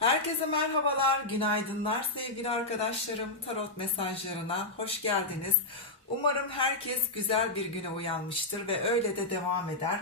Herkese merhabalar, günaydınlar sevgili arkadaşlarım. Tarot mesajlarına hoş geldiniz. Umarım herkes güzel bir güne uyanmıştır ve öyle de devam eder.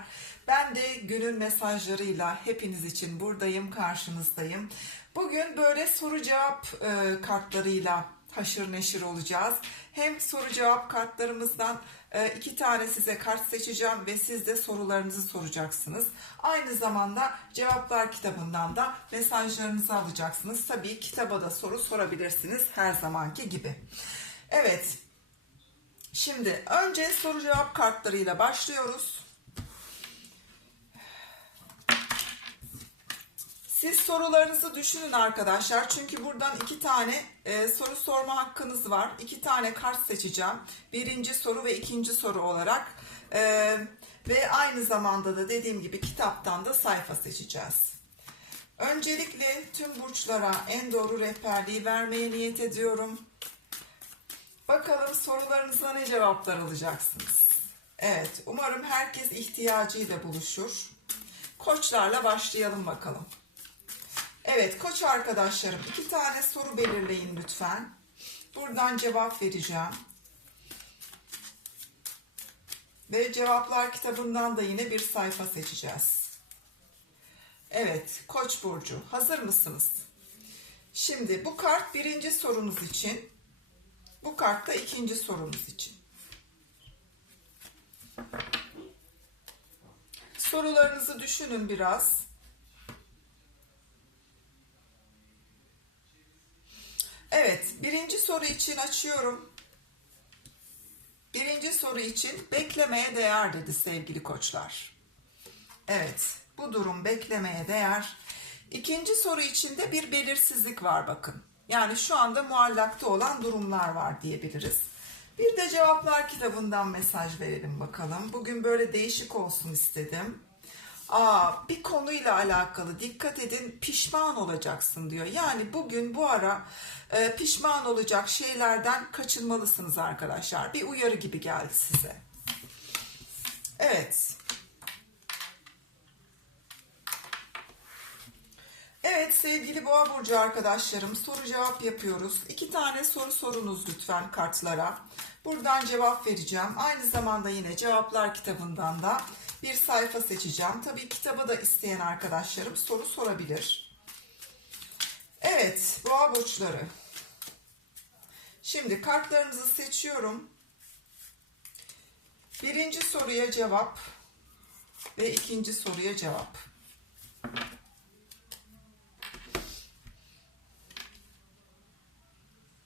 Ben de günün mesajlarıyla hepiniz için buradayım, karşınızdayım. Bugün böyle soru cevap e, kartlarıyla haşır neşir olacağız. Hem soru cevap kartlarımızdan e, iki tane size kart seçeceğim ve siz de sorularınızı soracaksınız. Aynı zamanda cevaplar kitabından da mesajlarınızı alacaksınız. Tabii kitaba da soru sorabilirsiniz her zamanki gibi. Evet. Şimdi önce soru cevap kartlarıyla başlıyoruz. Siz sorularınızı düşünün arkadaşlar. Çünkü buradan iki tane e, soru sorma hakkınız var. İki tane kart seçeceğim. Birinci soru ve ikinci soru olarak. E, ve aynı zamanda da dediğim gibi kitaptan da sayfa seçeceğiz. Öncelikle tüm burçlara en doğru rehberliği vermeye niyet ediyorum. Bakalım sorularınıza ne cevaplar alacaksınız. Evet, umarım herkes ihtiyacıyla buluşur. Koçlarla başlayalım bakalım. Evet koç arkadaşlarım iki tane soru belirleyin lütfen. Buradan cevap vereceğim. Ve cevaplar kitabından da yine bir sayfa seçeceğiz. Evet koç burcu hazır mısınız? Şimdi bu kart birinci sorunuz için. Bu kart da ikinci sorunuz için. Sorularınızı düşünün biraz. Evet, birinci soru için açıyorum. Birinci soru için beklemeye değer dedi sevgili koçlar. Evet, bu durum beklemeye değer. İkinci soru için de bir belirsizlik var bakın. Yani şu anda muallakta olan durumlar var diyebiliriz. Bir de cevaplar kitabından mesaj verelim bakalım. Bugün böyle değişik olsun istedim. Aa, bir konuyla alakalı dikkat edin pişman olacaksın diyor. Yani bugün bu ara e, pişman olacak şeylerden kaçınmalısınız arkadaşlar. Bir uyarı gibi geldi size. Evet. Evet sevgili Boğa Burcu arkadaşlarım soru cevap yapıyoruz. İki tane soru sorunuz lütfen kartlara. Buradan cevap vereceğim. Aynı zamanda yine cevaplar kitabından da bir sayfa seçeceğim. Tabii kitabı da isteyen arkadaşlarım soru sorabilir. Evet Boğa Burçları. Şimdi kartlarınızı seçiyorum. Birinci soruya cevap ve ikinci soruya cevap.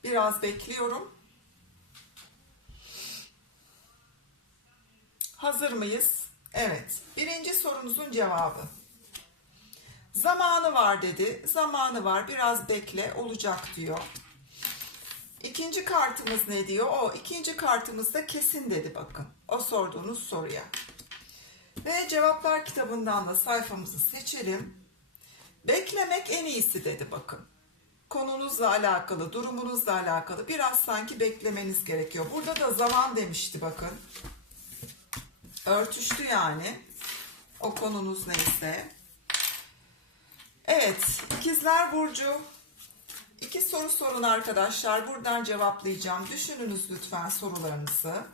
Biraz bekliyorum. Hazır mıyız? Evet. Birinci sorunuzun cevabı. Zamanı var dedi. Zamanı var. Biraz bekle. Olacak diyor. İkinci kartımız ne diyor? O ikinci kartımız da kesin dedi bakın. O sorduğunuz soruya. Ve cevaplar kitabından da sayfamızı seçelim. Beklemek en iyisi dedi bakın konunuzla alakalı, durumunuzla alakalı biraz sanki beklemeniz gerekiyor. Burada da zaman demişti bakın. Örtüştü yani. O konunuz neyse. Evet, ikizler burcu. İki soru sorun arkadaşlar. Buradan cevaplayacağım. Düşününüz lütfen sorularınızı.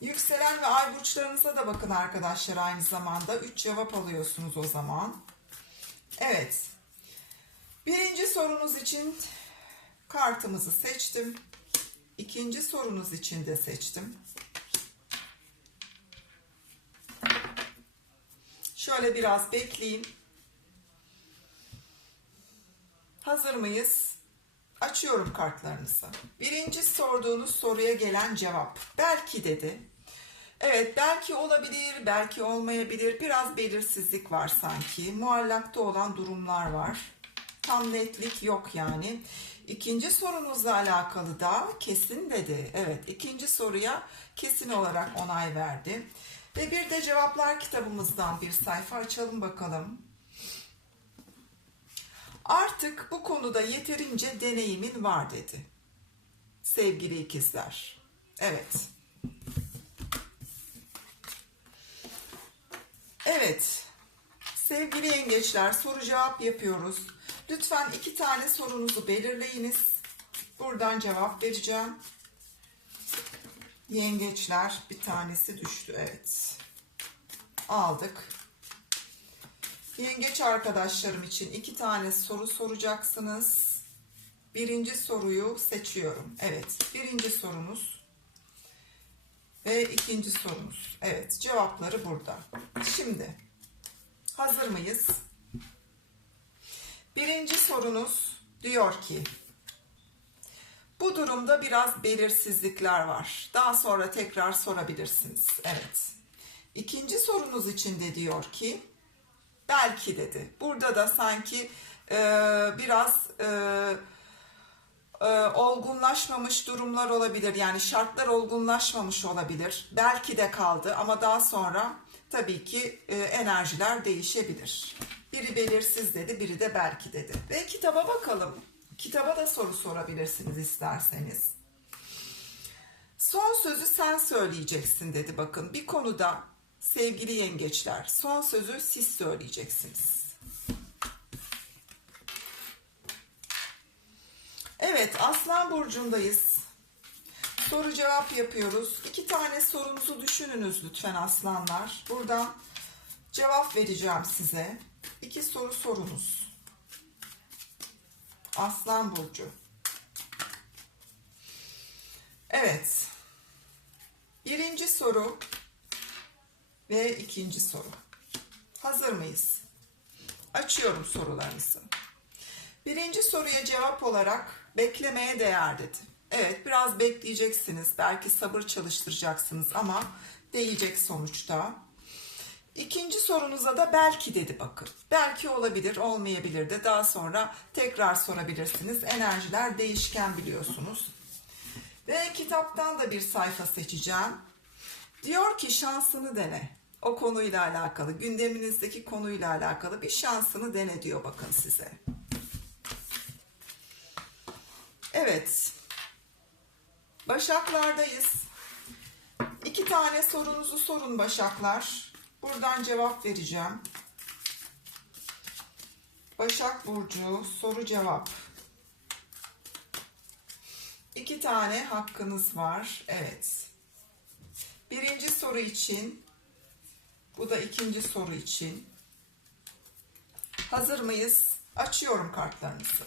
Yükselen ve ay burçlarınıza da bakın arkadaşlar aynı zamanda. Üç cevap alıyorsunuz o zaman. Evet. Birinci sorunuz için kartımızı seçtim. İkinci sorunuz için de seçtim. Şöyle biraz bekleyin. Hazır mıyız? Açıyorum kartlarınızı. Birinci sorduğunuz soruya gelen cevap. Belki dedi. Evet belki olabilir, belki olmayabilir. Biraz belirsizlik var sanki. Muallakta olan durumlar var tam netlik yok yani. İkinci sorunuzla alakalı da kesin dedi. Evet ikinci soruya kesin olarak onay verdi. Ve bir de cevaplar kitabımızdan bir sayfa açalım bakalım. Artık bu konuda yeterince deneyimin var dedi. Sevgili ikizler. Evet. Evet. Sevgili yengeç yengeçler soru cevap yapıyoruz. Lütfen iki tane sorunuzu belirleyiniz. Buradan cevap vereceğim. Yengeçler bir tanesi düştü. Evet. Aldık. Yengeç arkadaşlarım için iki tane soru soracaksınız. Birinci soruyu seçiyorum. Evet. Birinci sorunuz ve ikinci sorunuz. Evet. Cevapları burada. Şimdi hazır mıyız? Birinci sorunuz diyor ki bu durumda biraz belirsizlikler var. Daha sonra tekrar sorabilirsiniz. Evet. İkinci sorunuz için de diyor ki belki dedi. Burada da sanki e, biraz e, e, olgunlaşmamış durumlar olabilir. Yani şartlar olgunlaşmamış olabilir. Belki de kaldı ama daha sonra tabii ki e, enerjiler değişebilir. Biri belirsiz dedi, biri de belki dedi. Ve kitaba bakalım. Kitaba da soru sorabilirsiniz isterseniz. Son sözü sen söyleyeceksin dedi bakın. Bir konuda sevgili yengeçler son sözü siz söyleyeceksiniz. Evet Aslan Burcu'ndayız. Soru cevap yapıyoruz. İki tane sorunuzu düşününüz lütfen aslanlar. Buradan cevap vereceğim size. İki soru sorunuz. Aslan Burcu. Evet. Birinci soru ve ikinci soru. Hazır mıyız? Açıyorum sorularınızı. Birinci soruya cevap olarak beklemeye değer dedi. Evet biraz bekleyeceksiniz. Belki sabır çalıştıracaksınız ama değecek sonuçta. İkinci sorunuza da belki dedi bakın. Belki olabilir, olmayabilir de daha sonra tekrar sorabilirsiniz. Enerjiler değişken biliyorsunuz. Ve kitaptan da bir sayfa seçeceğim. Diyor ki şansını dene. O konuyla alakalı, gündeminizdeki konuyla alakalı bir şansını dene diyor bakın size. Evet. Başaklardayız. İki tane sorunuzu sorun Başaklar. Buradan cevap vereceğim. Başak Burcu soru cevap. İki tane hakkınız var. Evet. Birinci soru için. Bu da ikinci soru için. Hazır mıyız? Açıyorum kartlarınızı.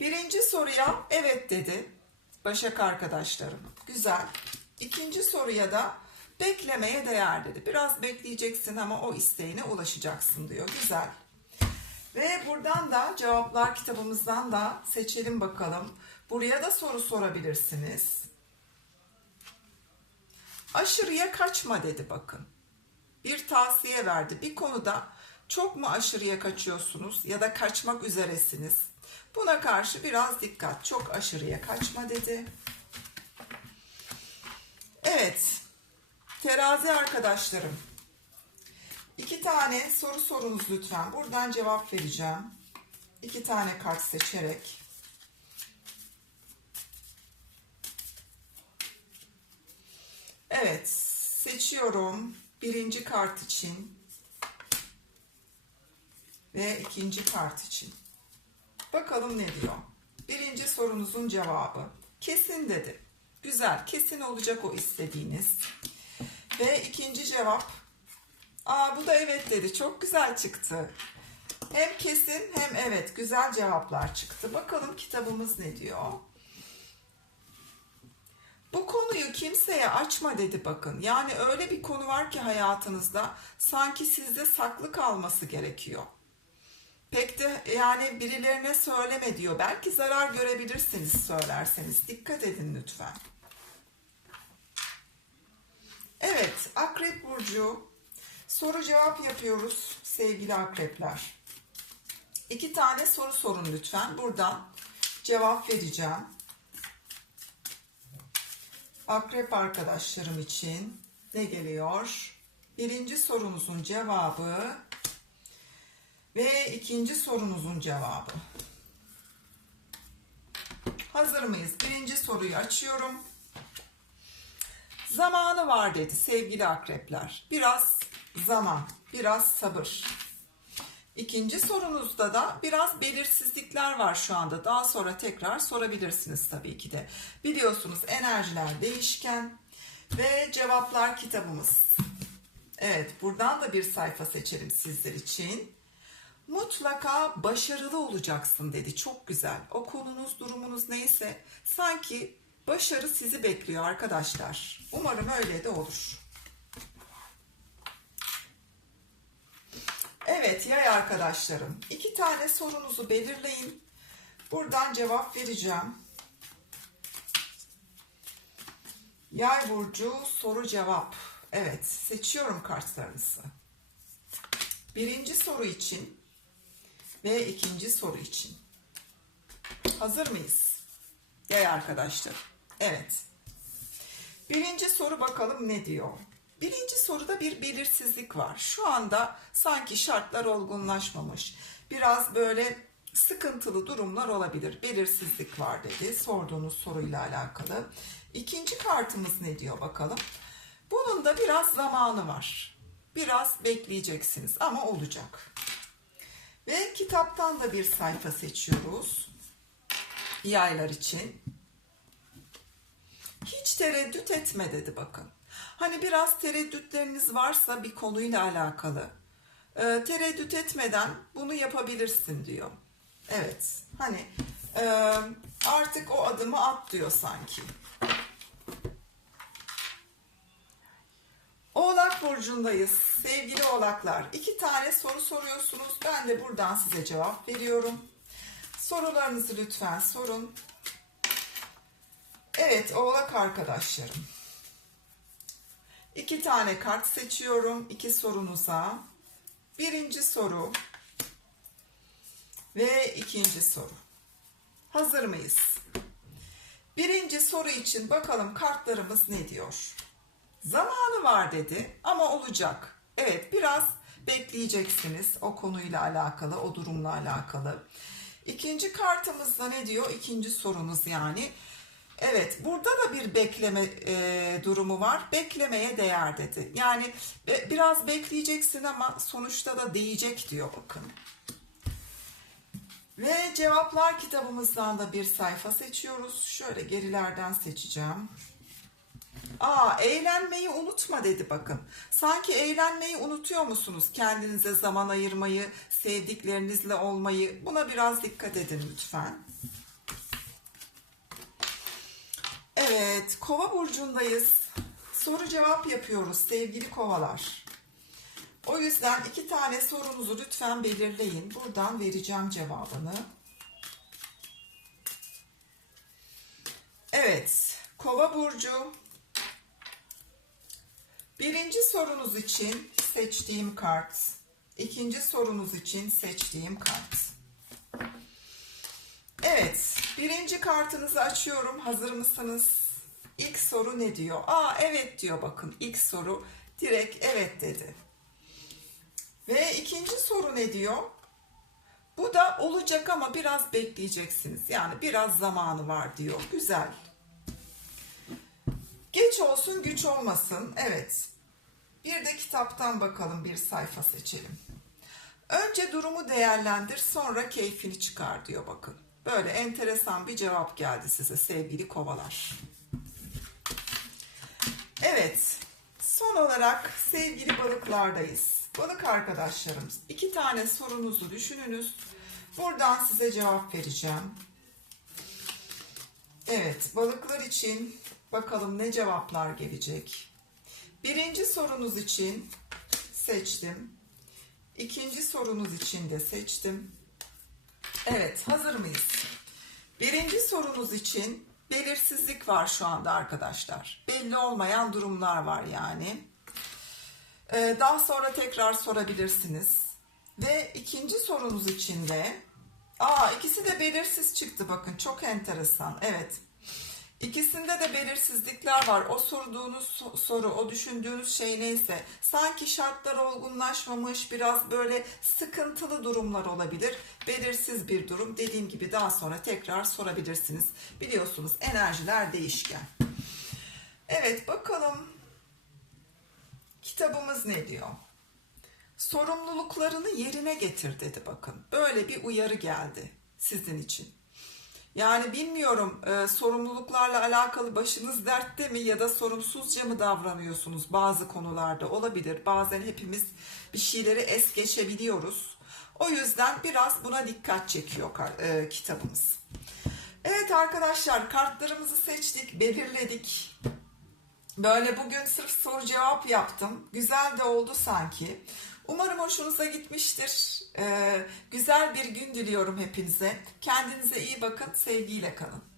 Birinci soruya evet dedi. Başak arkadaşlarım. Güzel. İkinci soruya da beklemeye değer dedi. Biraz bekleyeceksin ama o isteğine ulaşacaksın diyor. Güzel. Ve buradan da cevaplar kitabımızdan da seçelim bakalım. Buraya da soru sorabilirsiniz. Aşırıya kaçma dedi bakın. Bir tavsiye verdi. Bir konuda çok mu aşırıya kaçıyorsunuz ya da kaçmak üzeresiniz? Buna karşı biraz dikkat. Çok aşırıya kaçma dedi. Evet. Terazi arkadaşlarım. İki tane soru sorunuz lütfen. Buradan cevap vereceğim. İki tane kart seçerek. Evet. Seçiyorum. Birinci kart için. Ve ikinci kart için. Bakalım ne diyor. Birinci sorunuzun cevabı. Kesin dedi. Güzel. Kesin olacak o istediğiniz. Ve ikinci cevap. Aa bu da evet dedi. Çok güzel çıktı. Hem kesin hem evet. Güzel cevaplar çıktı. Bakalım kitabımız ne diyor. Bu konuyu kimseye açma dedi bakın. Yani öyle bir konu var ki hayatınızda sanki sizde saklı kalması gerekiyor. Pek de yani birilerine söyleme diyor. Belki zarar görebilirsiniz söylerseniz. Dikkat edin lütfen. Evet, Akrep Burcu. Soru cevap yapıyoruz sevgili akrepler. İki tane soru sorun lütfen. Buradan cevap vereceğim. Akrep arkadaşlarım için ne geliyor? Birinci sorunuzun cevabı ve ikinci sorunuzun cevabı. Hazır mıyız? Birinci soruyu açıyorum. Zamanı var dedi sevgili akrepler. Biraz zaman, biraz sabır. İkinci sorunuzda da biraz belirsizlikler var şu anda. Daha sonra tekrar sorabilirsiniz tabii ki de. Biliyorsunuz enerjiler değişken ve cevaplar kitabımız. Evet, buradan da bir sayfa seçelim sizler için. Mutlaka başarılı olacaksın dedi. Çok güzel. O konunuz, durumunuz neyse sanki başarı sizi bekliyor arkadaşlar. Umarım öyle de olur. Evet yay arkadaşlarım. iki tane sorunuzu belirleyin. Buradan cevap vereceğim. Yay burcu soru cevap. Evet seçiyorum kartlarınızı. Birinci soru için ve ikinci soru için. Hazır mıyız? Yay arkadaşlar. Evet. Birinci soru bakalım ne diyor? Birinci soruda bir belirsizlik var. Şu anda sanki şartlar olgunlaşmamış. Biraz böyle sıkıntılı durumlar olabilir. Belirsizlik var dedi sorduğunuz soruyla alakalı. İkinci kartımız ne diyor bakalım. Bunun da biraz zamanı var. Biraz bekleyeceksiniz ama olacak. Ve kitaptan da bir sayfa seçiyoruz. Yaylar için. Hiç tereddüt etme dedi bakın. Hani biraz tereddütleriniz varsa bir konuyla alakalı. e, tereddüt etmeden bunu yapabilirsin diyor. Evet. Hani e, artık o adımı at diyor sanki. Oğlak burcundayız. Sevgili oğlaklar. iki tane soru soruyorsunuz. Ben de buradan size cevap veriyorum. Sorularınızı lütfen sorun. Evet oğlak arkadaşlarım. İki tane kart seçiyorum. iki sorunuza. Birinci soru ve ikinci soru. Hazır mıyız? Birinci soru için bakalım kartlarımız ne diyor? Zamanı var dedi ama olacak. Evet biraz bekleyeceksiniz o konuyla alakalı, o durumla alakalı. İkinci kartımızda ne diyor? İkinci sorunuz yani. Evet burada da bir bekleme e, durumu var. Beklemeye değer dedi. Yani be, biraz bekleyeceksin ama sonuçta da değecek diyor bakın. Ve cevaplar kitabımızdan da bir sayfa seçiyoruz. Şöyle gerilerden seçeceğim. Aa eğlenmeyi unutma dedi bakın. Sanki eğlenmeyi unutuyor musunuz? Kendinize zaman ayırmayı, sevdiklerinizle olmayı. Buna biraz dikkat edin lütfen. Evet, Kova burcundayız. Soru cevap yapıyoruz sevgili kovalar. O yüzden iki tane sorunuzu lütfen belirleyin. Buradan vereceğim cevabını. Evet, Kova burcu. Birinci sorunuz için seçtiğim kart. İkinci sorunuz için seçtiğim kart. Evet, birinci kartınızı açıyorum. Hazır mısınız? İlk soru ne diyor? Aa evet diyor bakın. İlk soru direkt evet dedi. Ve ikinci soru ne diyor? Bu da olacak ama biraz bekleyeceksiniz. Yani biraz zamanı var diyor. Güzel. Geç olsun güç olmasın. Evet. Bir de kitaptan bakalım bir sayfa seçelim. Önce durumu değerlendir sonra keyfini çıkar diyor bakın. Böyle enteresan bir cevap geldi size sevgili kovalar. Evet, son olarak sevgili balıklardayız. Balık arkadaşlarım, iki tane sorunuzu düşününüz. Buradan size cevap vereceğim. Evet, balıklar için bakalım ne cevaplar gelecek. Birinci sorunuz için seçtim. İkinci sorunuz için de seçtim. Evet, hazır mıyız? Birinci sorunuz için belirsizlik var şu anda arkadaşlar. Belli olmayan durumlar var yani. Ee, daha sonra tekrar sorabilirsiniz. Ve ikinci sorunuz için de Aa ikisi de belirsiz çıktı bakın çok enteresan. Evet. İkisinde de belirsizlikler var. O sorduğunuz so- soru, o düşündüğünüz şey neyse. Sanki şartlar olgunlaşmamış, biraz böyle sıkıntılı durumlar olabilir. Belirsiz bir durum. Dediğim gibi daha sonra tekrar sorabilirsiniz. Biliyorsunuz enerjiler değişken. Evet bakalım kitabımız ne diyor? sorumluluklarını yerine getir dedi bakın. Böyle bir uyarı geldi sizin için. Yani bilmiyorum e, sorumluluklarla alakalı başınız dertte mi ya da sorumsuzca mı davranıyorsunuz bazı konularda olabilir. Bazen hepimiz bir şeyleri es geçebiliyoruz. O yüzden biraz buna dikkat çekiyor e, kitabımız. Evet arkadaşlar kartlarımızı seçtik, belirledik. Böyle bugün sırf soru cevap yaptım. Güzel de oldu sanki. Umarım hoşunuza gitmiştir. Ee, güzel bir gün diliyorum hepinize. Kendinize iyi bakın, sevgiyle kalın.